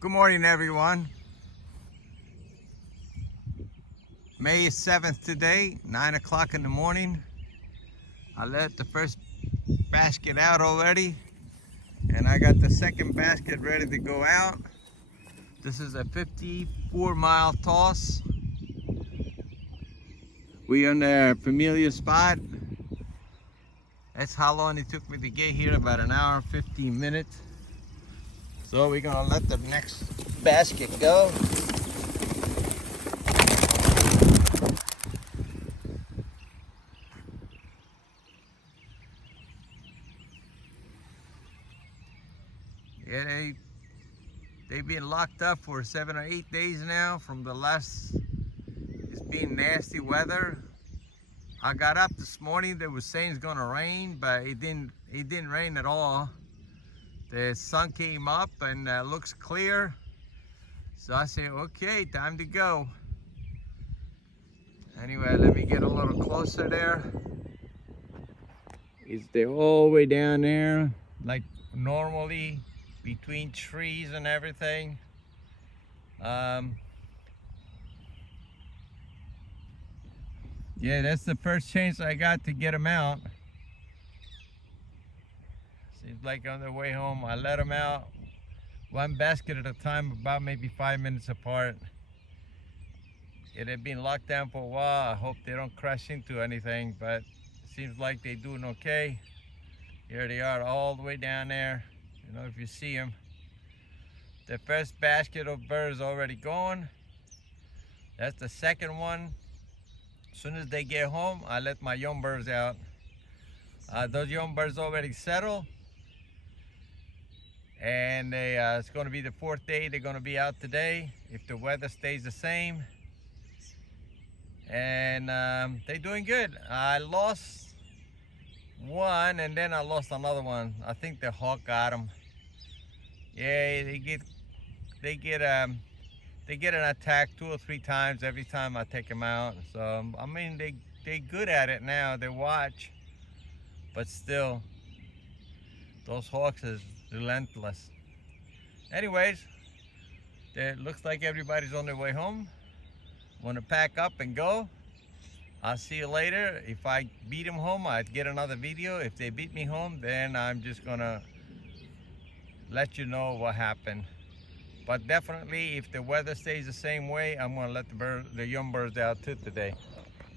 Good morning, everyone. May 7th today, 9 o'clock in the morning. I let the first basket out already, and I got the second basket ready to go out. This is a 54-mile toss. We on the familiar spot. That's how long it took me to get here, about an hour and 15 minutes. So we're gonna let the next basket go. Yeah, they've been locked up for 7 or 8 days now from the last, it's been nasty weather. I got up this morning, they were saying it's gonna rain, but it didn't rain at all. The sun came up and looks clear. So I said, okay, time to go. Anyway, let me get a little closer there. They're all the way down there, like normally, between trees and everything. Yeah, that's the first chance I got to get them out. Seems like on their way home, I let them out one basket at a time, about maybe 5 minutes apart. It had been locked down for a while. I hope they don't crash into anything, but it seems like they're doing okay. Here they are all the way down there. You know, if you see them. The first basket of birds already gone. That's the second one. As soon as they get home, I let my young birds out. Those young birds already settled. And it's going to be the fourth day. They're going to be out today if the weather stays the same. And they're doing good. I lost one and then I lost another one. I think the hawk got them. Yeah, they get an attack 2 or 3 times every time I take them out. So I mean, they're good at it now. They watch, but still, those hawks is relentless. Anyways, it looks like everybody's on their way home. Want to pack up and go. I'll see you later. If I beat them home, I'd get another video. If they beat me home, then I'm just gonna let you know what happened. But definitely, if the weather stays the same way, I'm gonna let the young birds out too today.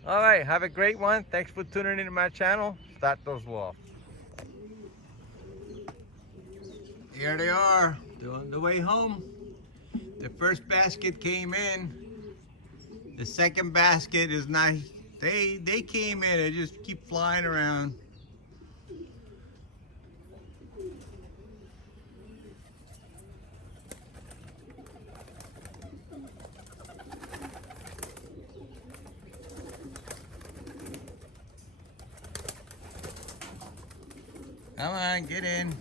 All right, have a great one. Thanks for tuning into my channel. Start those wolves. Here they are. They're on the way home. The first basket came in. The second basket is not. They came in. They just keep flying around. Come on, get in.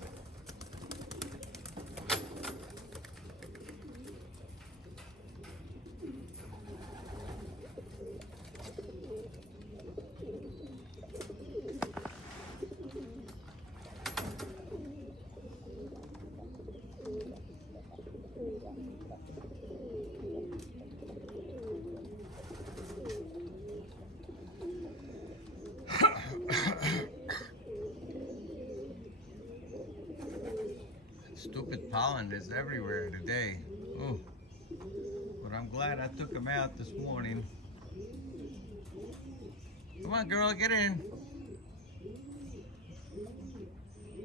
Stupid pollen is everywhere today. Oh, but I'm glad I took them out this morning. Come on, girl, get in.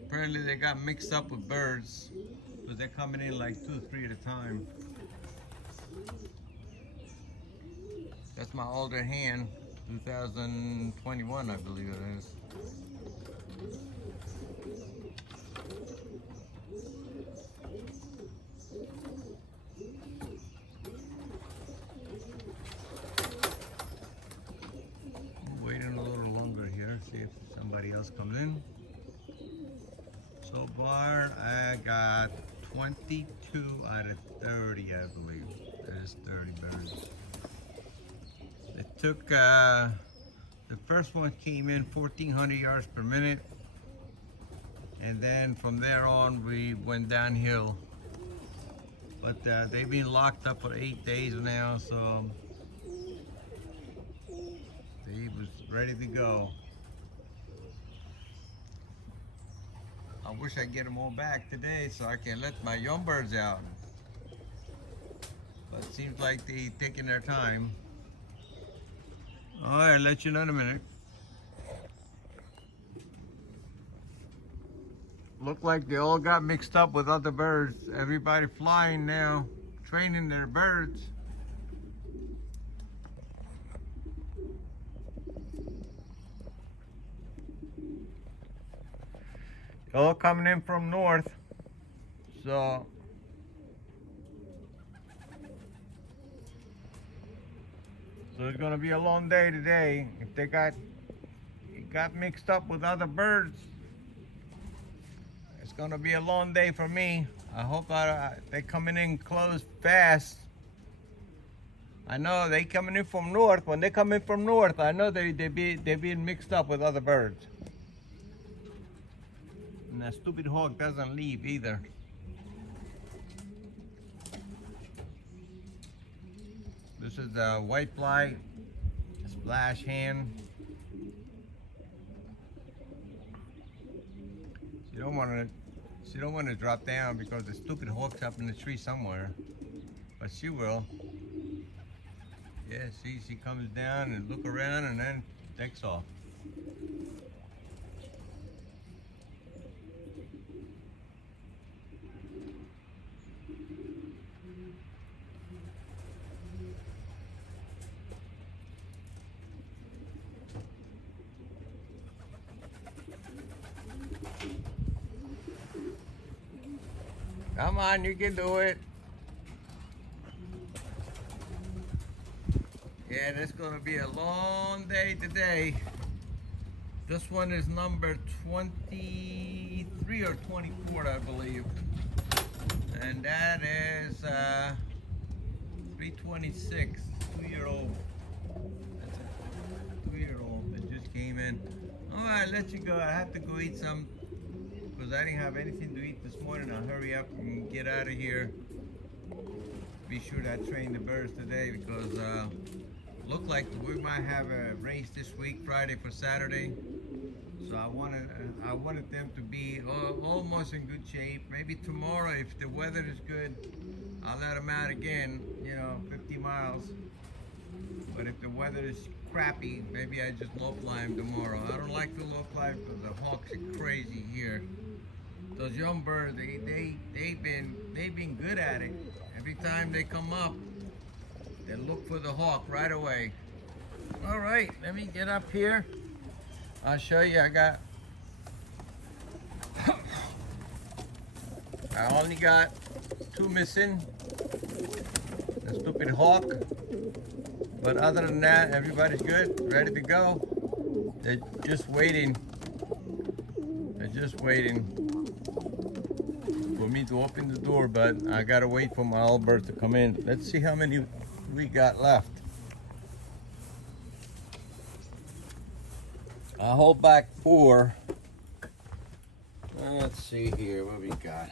Apparently they got mixed up with birds, because they're coming in like 2 or 3 at a time. That's my older hen, 2021, I believe it is. I'm waiting a little longer here, see if somebody else comes in. So far, I got 22 out of 30, I believe. That is 30 birds. It took, the first one came in 1,400 yards per minute. And then from there on, we went downhill. But they've been locked up for 8 days now, so they was ready to go. I wish I get them all back today so I can let my young birds out. But it seems like they taking their time. All right, I'll let you know in a minute. Look like they all got mixed up with other birds. Everybody flying now, training their birds. All coming in from north, so it's gonna be a long day today. If they got mixed up with other birds, it's gonna be a long day for me. I hope they're coming in close fast. I know they coming in from north. When they come in from north, I know they're being mixed up with other birds. And that stupid hawk doesn't leave either. This is the white fly, splash hen. She don't want to drop down because the stupid hawk's up in the tree somewhere. But she will. Yeah, see, she comes down and look around and then takes off. Come on, you can do it. Yeah, it's gonna be a long day today. This one is number 23 or 24, I believe. And that is 326, 2-year-old. That's a 2-year-old that just came in. All right, let you go. I have to go eat some because I didn't have anything to eat this morning. I'll hurry up and get out of here. Be sure that I train the birds today because look like we might have a race this week, Friday for Saturday. So I wanted them to be almost in good shape. Maybe tomorrow, if the weather is good, I'll let them out again, 50 miles. But if the weather is crappy, maybe I just low fly them tomorrow. I don't like to low fly because the hawks are crazy here. Those young birds, they've been good at it. Every time they come up, they look for the hawk right away. All right, let me get up here. I'll show you. I only got 2 missing. The stupid hawk. But other than that, everybody's good, ready to go. They're just waiting. They're just waiting for me to open the door, but I gotta wait for my old bird to come in. Let's see how many we got left. I hold back 4. Let's see here what we got.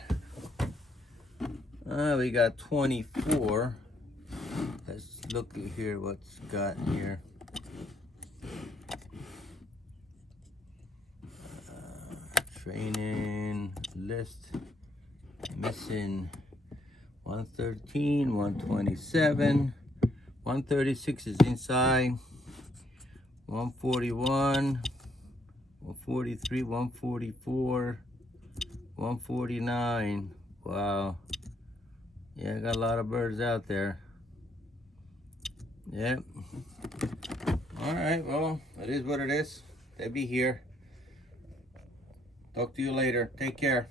We got 24. Let's look at here what's got here. Training list missing 113, 127, 136 is inside, 141, 143, 144, 149. Wow. Yeah, I got a lot of birds out there. Yep. All right, well, it is what it is. They'll be here. Talk to you later. Take care.